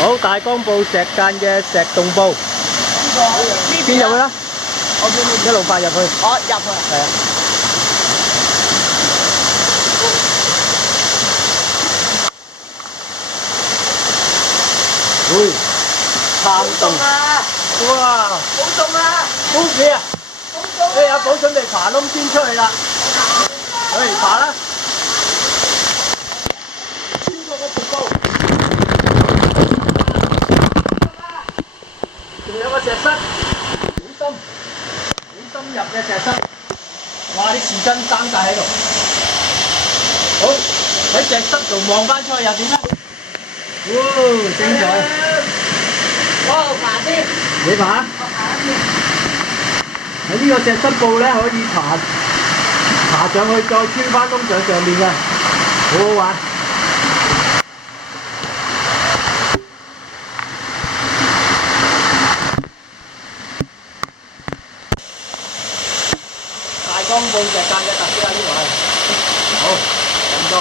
好，大江埔石間嘅石洞埔，邊入去啦？一路快入去。哦，入去。係啊。喂，探洞啊！哇，好凍啊！好嘅啊！好凍誒，阿寶準備爬窿先出去啦。爬啦！穿過個瀑布，仲有個石室，好深入嘅石室。哇！啲樹根生晒喺度。好，喺石室度望翻出去又點咧？哇！精彩！我爬先。你爬？我爬先。喺呢個石室布咧，可以爬上去，再穿翻窿上面嘅，好好玩。大江埔石間嘅特色啊，呢度係。好，咁多。